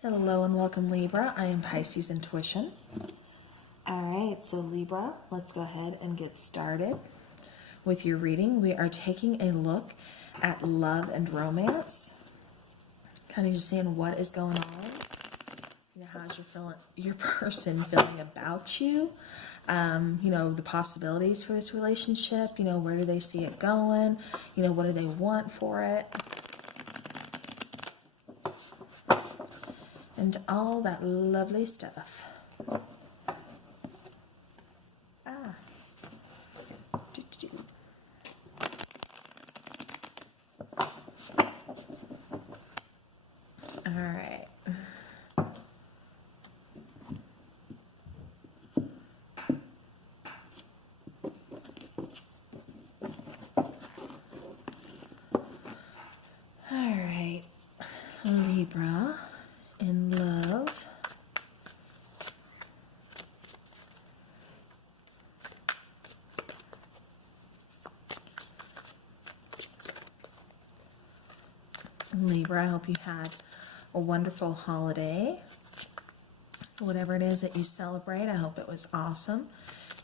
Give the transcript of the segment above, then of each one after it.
Hello and welcome, Libra. I am Pisces Intuition. All right, so Libra, let's go ahead and get started with your reading. We are taking a look at love and romance, kind of just seeing what is going on. You know, how's your person feeling about you? You know, the possibilities for this relationship. You know, where do they see it going? You know, what do they want for it? And all that lovely stuff. All right. All right. Libra in love. Libra, I hope you had a wonderful holiday. Whatever it is that you celebrate, I hope it was awesome.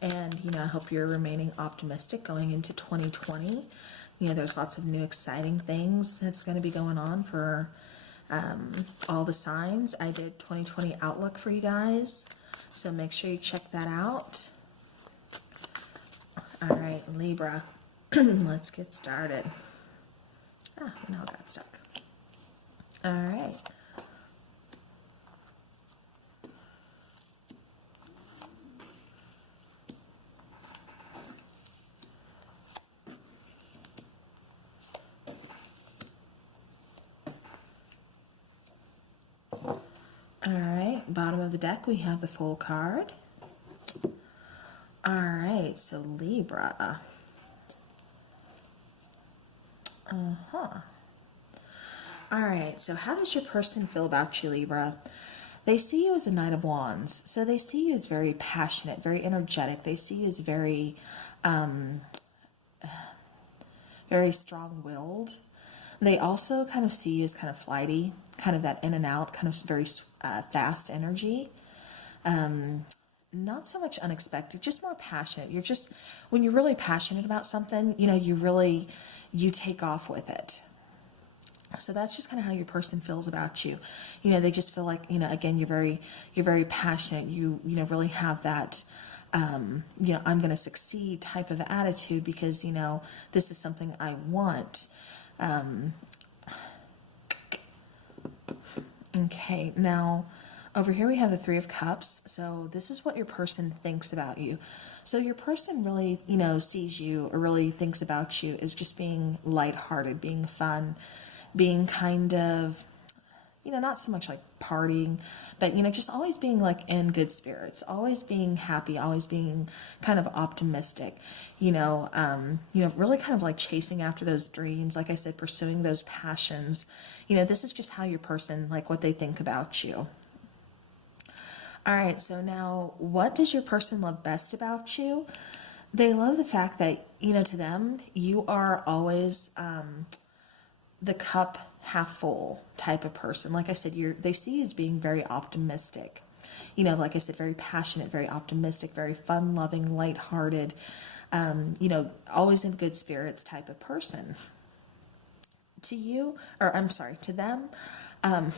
And, you know, I hope you're remaining optimistic going into 2020. You know, there's lots of new exciting things that's going to be going on for all the signs. I did 2020 Outlook for you guys, so make sure you check that out. All right, Libra, let's get started. No, it got stuck. All right. All right, bottom of the deck, we have the Fool card. All right, so Libra. All right, so how does your person feel about you, Libra? They see you as a Knight of Wands, so they see you as very passionate, very energetic. They see you as very, very strong-willed. They also kind of see you as kind of flighty, kind of that in and out, kind of very fast energy. Not so much unexpected, just more passionate. You're just, when you're really passionate about something, you know, you take off with it. So that's just kind of how your person feels about you. You know, they just feel like, you know, again, you're very passionate. You know, really have that, you know, I'm going to succeed type of attitude because, you know, this is something I want. Okay, now over here we have the Three of Cups. So this is what your person thinks about you. So your person really, you know, sees you or really thinks about you as just being lighthearted, being fun, being kind of, you know, not so much like partying, but, you know, just always being like in good spirits, always being happy, always being kind of optimistic, you know, really kind of like chasing after those dreams. Like I said, pursuing those passions. You know, this is just how your person, like what they think about you. All right, so now what does your person love best about you? They love the fact that, you know, to them, you are always the cup half full type of person. Like I said, they see you as being very optimistic. You know, like I said, very passionate, very optimistic, very fun-loving, lighthearted, you know, always in good spirits type of person. To you, or I'm sorry, to them,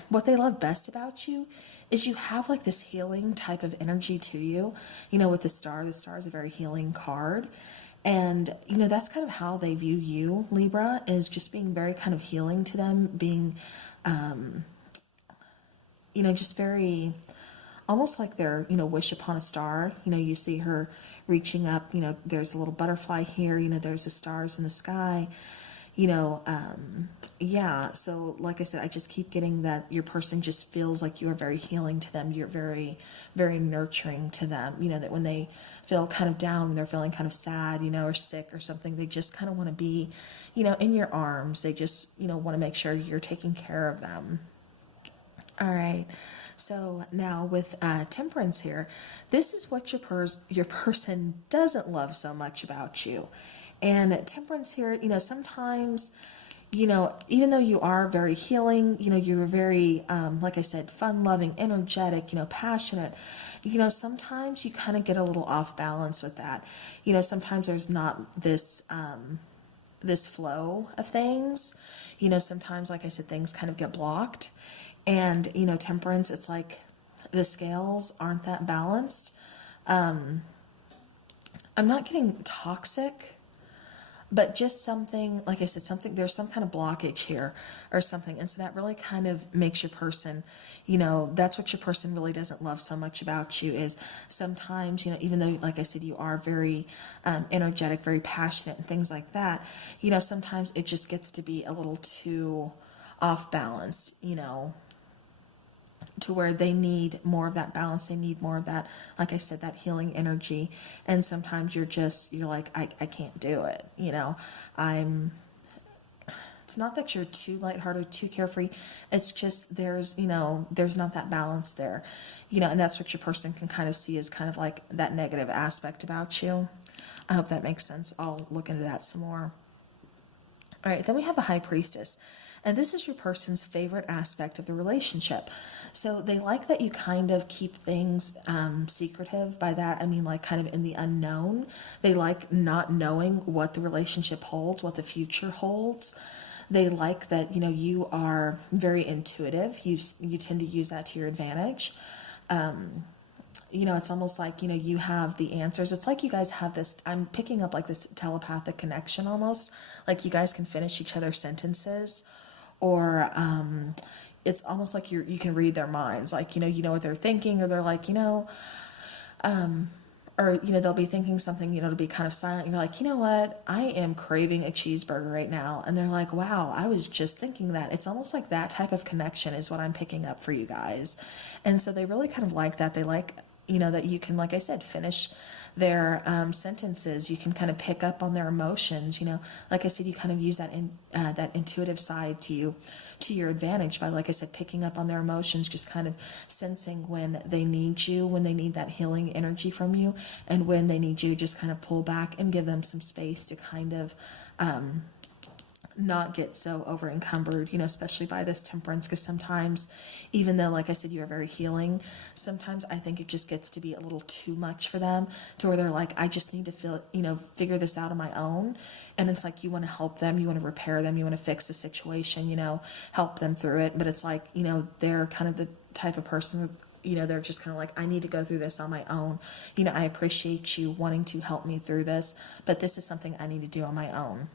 what they love best about you is you have like this healing type of energy to you. You know, with the star is a very healing card. And, you know, that's kind of how they view you, Libra, is just being very kind of healing to them, being, you know, just very, almost like their, you know, wish upon a star. You know, you see her reaching up, you know, there's a little butterfly here, you know, there's the stars in the sky, you know, yeah. So like I said, I just keep getting that your person just feels like you are very healing to them. You're very, very nurturing to them. You know, that when they feel kind of down, they're feeling kind of sad, you know, or sick or something, they just kind of want to be, you know, in your arms. They just, you know, want to make sure you're taking care of them. All right. So now with Temperance here, this is what your person doesn't love so much about you. And Temperance here, you know, sometimes you know, even though you are very healing, you know, you're very, like I said, fun loving, energetic, you know, passionate, you know, sometimes you kind of get a little off balance with that. You know, sometimes there's not this, this flow of things. You know, sometimes, like I said, things kind of get blocked. And, you know, temperance, it's like the scales aren't that balanced. I'm not getting toxic, but just something, like I said, something, there's some kind of blockage here or something. And so that really kind of makes your person, you know, that's what your person really doesn't love so much about you is sometimes, you know, even though, like I said, you are very energetic, very passionate and things like that, you know, sometimes it just gets to be a little too off balanced, you know, to where they need more of that balance. They need more of that, like I said, that healing energy. And sometimes you're like, I can't do it. You know, it's not that you're too lighthearted, too carefree. It's just, you know, there's not that balance there, you know, and that's what your person can kind of see as kind of like that negative aspect about you. I hope that makes sense. I'll look into that some more. All right, then we have the High Priestess. And this is your person's favorite aspect of the relationship. So they like that you kind of keep things secretive. By that, I mean like kind of in the unknown. They like not knowing what the relationship holds, what the future holds. They like that, you know, you are very intuitive. You tend to use that to your advantage. You know, it's almost like, you know, you have the answers. It's like you guys have this, I'm picking up like this telepathic connection almost. Like you guys can finish each other's sentences. Or it's almost like you can read their minds, like, you know what they're thinking, or they're like, you know, or, you know, they'll be thinking something, you know, to be kind of silent. You're like, you know what, I am craving a cheeseburger right now. And they're like, wow, I was just thinking that. It's almost like that type of connection is what I'm picking up for you guys. And so they really kind of like that. They like, you know, that you can, like I said, finish their sentences. You can kind of pick up on their emotions. You know, like I said, you kind of use that that intuitive side to your advantage by, like I said, picking up on their emotions, just kind of sensing when they need you, when they need that healing energy from you, and when they need you to just kind of pull back and give them some space to kind of not get so over encumbered, you know, especially by this temperance, because sometimes, even though, like I said, you are very healing, sometimes I think it just gets to be a little too much for them, to where they're like, I just need to figure this out on my own. And it's like, you want to help them, you want to repair them, you want to fix the situation, you know, help them through it. But it's like, you know, they're kind of the type of person, you know, they're just kind of like, I need to go through this on my own. You know, I appreciate you wanting to help me through this, but this is something I need to do on my own.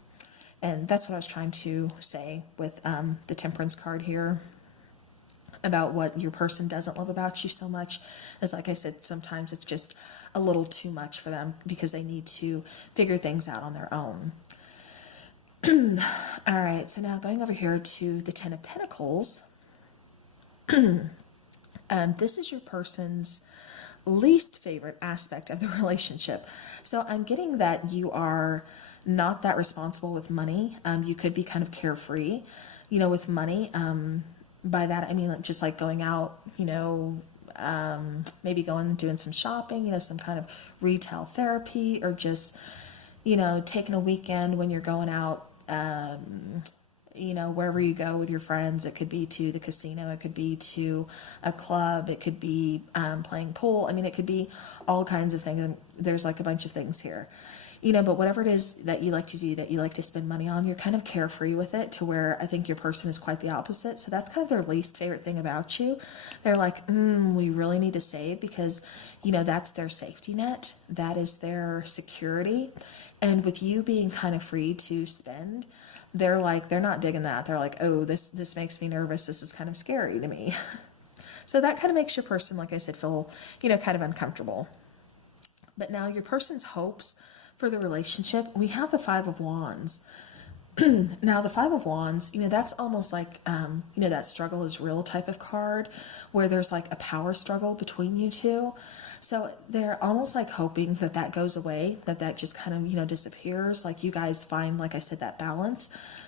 And that's what I was trying to say with the temperance card here about what your person doesn't love about you so much. Is, like I said, sometimes it's just a little too much for them because they need to figure things out on their own. All right, so now going over here to the Ten of Pentacles. This is your person's least favorite aspect of the relationship. So I'm getting that you are not that responsible with money. You could be kind of carefree, you know, with money. By that, I mean, just like going out, you know, maybe going and doing some shopping, you know, some kind of retail therapy, or just, you know, taking a weekend when you're going out, you know, wherever you go with your friends. It could be to the casino, it could be to a club, it could be playing pool. I mean, it could be all kinds of things. And there's like a bunch of things here. You know, but whatever it is that you like to do, that you like to spend money on, you're kind of carefree with it, to where I think your person is quite the opposite. So that's kind of their least favorite thing about you. They're like, we really need to save, because, you know, that's their safety net. That is their security. And with you being kind of free to spend, they're not digging that. They're like, oh, this makes me nervous. This is kind of scary to me. So that kind of makes your person, like I said, feel, you know, kind of uncomfortable. But now your person's hopes for the relationship, we have the Five of Wands. Now the Five of Wands, you know, that's almost like, you know, that struggle is real type of card, where there's like a power struggle between you two. So they're almost like hoping that goes away, that just kind of, you know, disappears. Like you guys find, like I said, that balance,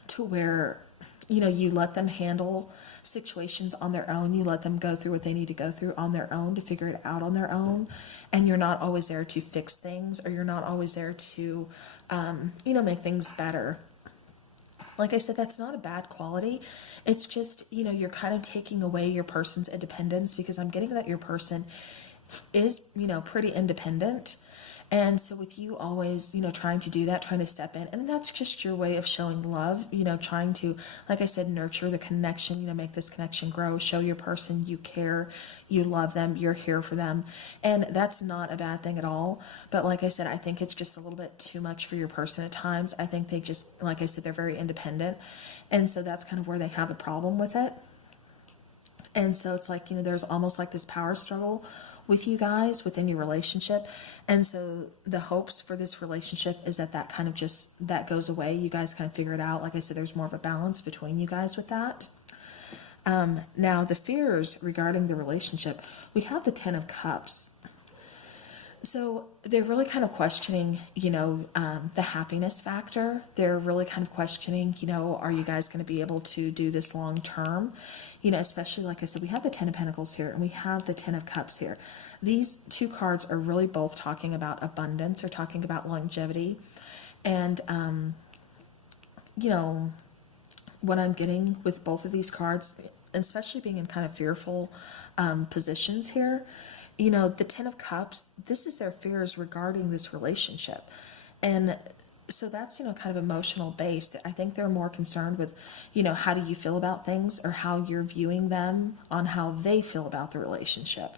to where, you know, you let them handle situations on their own. You let them go through what they need to go through on their own, to figure it out on their own. And you're not always there to fix things, or you're not always there to, you know, make things better. Like I said, that's not a bad quality. It's just, you're kind of taking away your person's independence, because I'm getting that your person is, pretty independent. And so with you always, trying to do that, trying to step in, and that's just your way of showing love, trying to, like I said, nurture the connection, make this connection grow, show your person you care, you love them, you're here for them. And that's not a bad thing at all. But like I said, I think it's just a little bit too much for your person at times. I think they just, like I said, they're very independent. And so that's kind of where they have a problem with it. And so it's like, there's almost like this power struggle with you guys within your relationship. And so the hopes for this relationship is that kind of just, that goes away. You guys kind of figure it out. Like I said, there's more of a balance between you guys with that. Now the fears regarding the relationship, we have the 10 of Cups. So they're really kind of questioning, the happiness factor. They're really kind of questioning, are you guys going to be able to do this long term? Especially, like I said, we have the 10 of Pentacles here and we have the 10 of Cups here. These two cards are really both talking about abundance or talking about longevity. And, what I'm getting with both of these cards, especially being in kind of fearful positions here, the 10 of Cups, this is their fears regarding this relationship. And so that's, kind of emotional based. I think they're more concerned with, how do you feel about things, or how you're viewing them on how they feel about the relationship.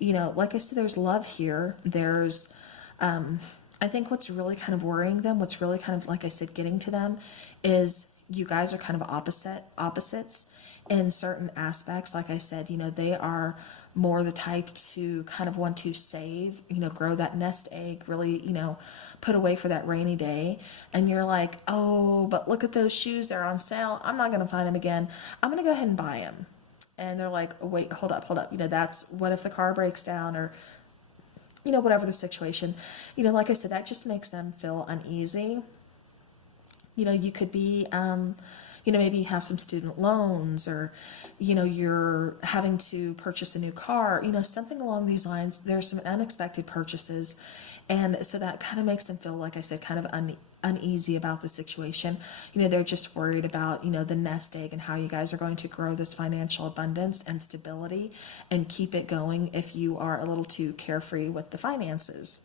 Like I said, there's love here. There's, I think what's really kind of worrying them, what's really kind of, like I said, getting to them, is you guys are kind of opposites in certain aspects. Like I said, they are more the type to kind of want to save, grow that nest egg, really, put away for that rainy day. And you're like, oh, but look at those shoes, they're on sale, I'm not going to find them again, I'm going to go ahead and buy them. And they're like, oh, wait, hold up, that's, what if the car breaks down, or whatever the situation. Like I said, that just makes them feel uneasy. You could be maybe you have some student loans, or, you're having to purchase a new car, something along these lines. There's some unexpected purchases. And so that kind of makes them feel, like I said, kind of uneasy about the situation. They're just worried about, the nest egg and how you guys are going to grow this financial abundance and stability and keep it going if you are a little too carefree with the finances.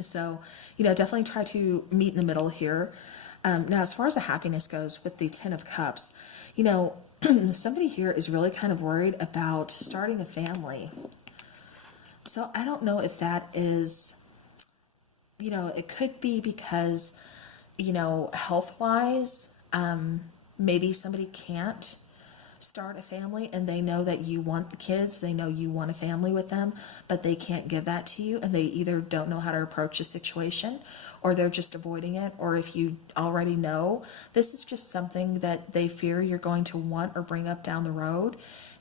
So, definitely try to meet in the middle here. Now, as far as the happiness goes with the 10 of Cups, somebody here is really kind of worried about starting a family. So I don't know if that is, it could be because, health-wise, maybe somebody can't start a family, and they know that you want kids, they know you want a family with them, but they can't give that to you, and they either don't know how to approach the situation, or they're just avoiding it. Or if you already know, this is just something that they fear you're going to want or bring up down the road.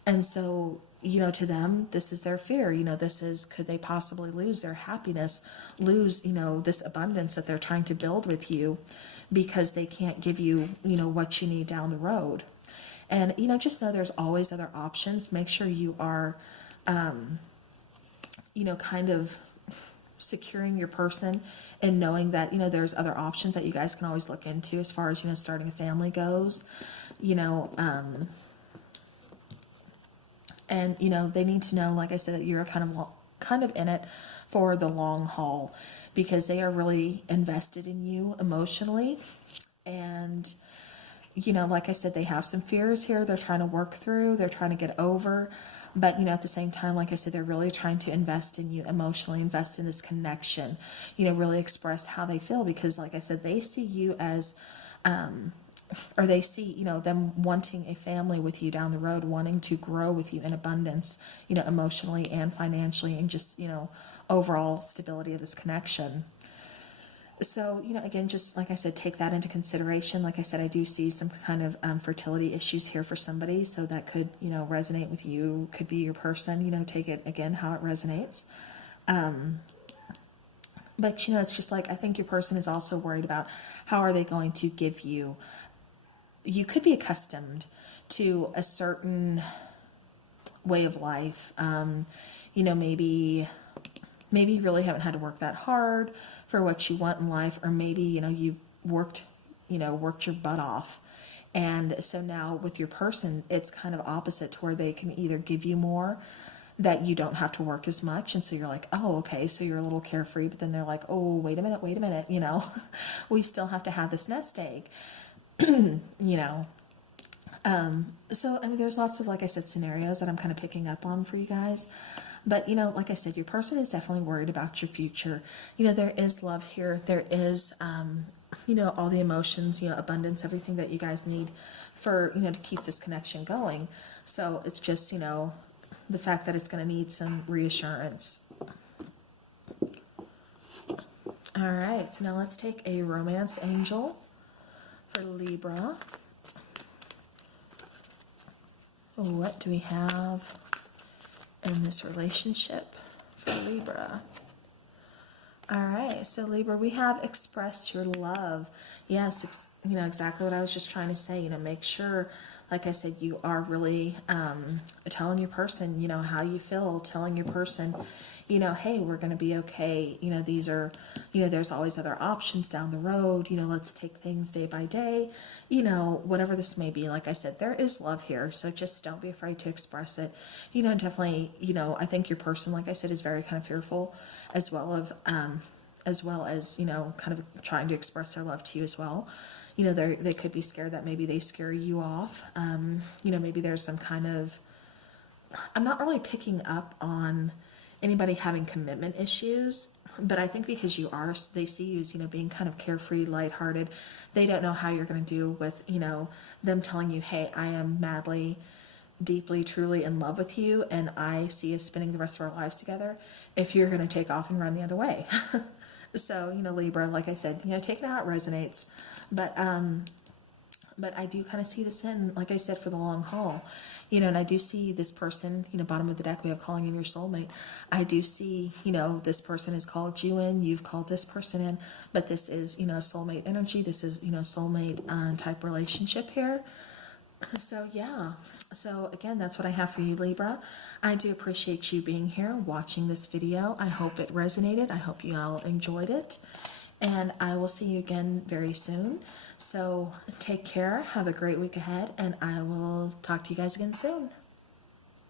And so, to them, this is their fear. This is, could they possibly lose their happiness, lose, this abundance that they're trying to build with you, because they can't give you, what you need down the road. And, just know there's always other options. Make sure you are, kind of securing your person and knowing that, there's other options that you guys can always look into as far as, starting a family goes, and, they need to know, like I said, that you're kind of in it for the long haul, because they are really invested in you emotionally. And, like I said, they have some fears here they're trying to work through, they're trying to get over. But, at the same time, like I said, they're really trying to invest in you emotionally, invest in this connection, really express how they feel. Because, like I said, they see you as, or they see, them wanting a family with you down the road, wanting to grow with you in abundance, emotionally and financially, and just, overall stability of this connection. So, again, just like I said, take that into consideration. Like I said, I do see some kind of fertility issues here for somebody. So that could, resonate with you, could be your person, take it, again, how it resonates. But, it's just like, I think your person is also worried about how are they going to give you. You could be accustomed to a certain way of life. Maybe you really haven't had to work that hard for what you want in life, or maybe, you've worked, you know, worked your butt off. And so now with your person, it's kind of opposite, to where they can either give you more, that you don't have to work as much. And so you're like, oh, okay, so you're a little carefree. But then they're like, oh, wait a minute, you know, we still have to have this nest egg, you know. So, I mean, there's lots of, like I said, scenarios that I'm kind of picking up on for you guys. But, you know, like I said, your person is definitely worried about your future. You know, there is love here. There is, you know, all the emotions, you know, abundance, everything that you guys need for, you know, to keep this connection going. So it's just, you know, the fact that it's going to need some reassurance. All right, so now let's take a romance angel for Libra. What do we have in this relationship for Libra? All right, so Libra, we have express your love. Yes, you know, exactly what I was just trying to say. You know, make sure, like I said, you are really telling your person, you know, how you feel, telling your person, you know, hey, we're going to be okay. You know, these are, you know, there's always other options down the road. You know, let's take things day by day, you know, whatever this may be. Like I said, there is love here. So just don't be afraid to express it. You know, definitely, you know, I think your person, like I said, is very kind of fearful as well as, you know, kind of trying to express their love to you as well. You know, they could be scared that maybe they scare you off. You know, maybe there's some kind of, I'm not really picking up on anybody having commitment issues, but I think because they see you as, you know, being kind of carefree, lighthearted. They don't know how you're going to do with, you know, them telling you, hey, I am madly, deeply, truly in love with you, and I see us spending the rest of our lives together, if you're going to take off and run the other way. So, you know, Libra, like I said, you know, take it how it resonates. But I do kind of see this in, like I said, for the long haul. You know, and I do see this person, you know, bottom of the deck, we have calling in your soulmate. I do see, you know, this person has called you in, you've called this person in, but this is, you know, soulmate energy. This is, you know, soulmate type relationship here. So, yeah. So, again, that's what I have for you, Libra. I do appreciate you being here, watching this video. I hope it resonated. I hope you all enjoyed it. And I will see you again very soon. So, take care. Have a great week ahead. And I will talk to you guys again soon.